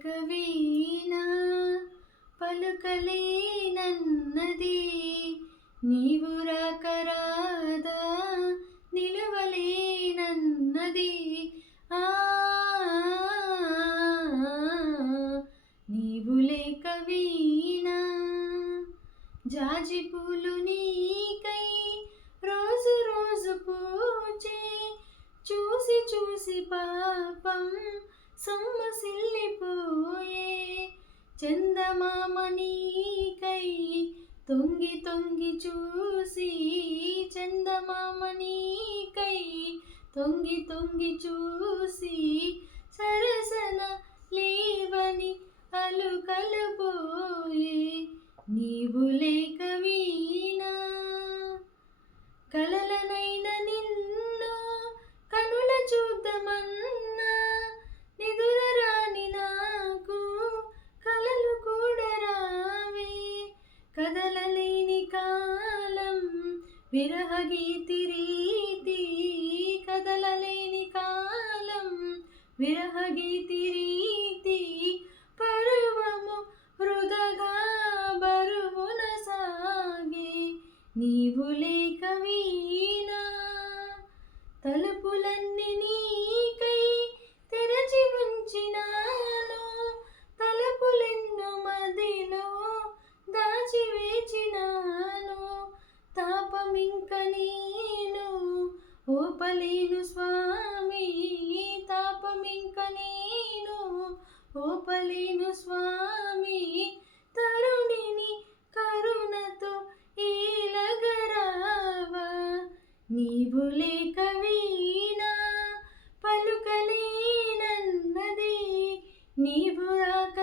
లేక వీణ పలుకలేనన్నది, నీవు రాక రాదా నిలువలేనన్నది. ఆ నీవు లేక వీణ జాజి పూలు నీకై రోజు రోజు పూచే, చూసి చూసి పాపం సొమ్మసిల్లిపోయే. చందమామ నీకై తొంగి తొంగి చూసి, చందమామ నీకై తొంగి తొంగి చూసి, సరసన లేవని అలుకలు పోయే. నీవు లేక వీణ కలలనైన నిన్ను కనుల చూద్దామన్నా, నిదుర రాని నాకు కలలు కూడా రావే. కదలలేని కాలం విరహగీతి రీతి, కదలలేని కాలం విరహగీతి రీతి, పరువము వృధగా బరువున సాగే. నీవు లేక వీణ తలుపులన్నీ నీకై తెరచి ఉంచినాను, తలుపులెన్నో మదిలో దాచి వేచినాను. తాపమింక నేను ఓపలేను స్వామి, తాపమింక నేను ఓపలేను స్వామి. తరుణిని కరుణతో ఏలగరావా. నీవు లేక వీణ పలుకలేనన్నది, నీవు రాక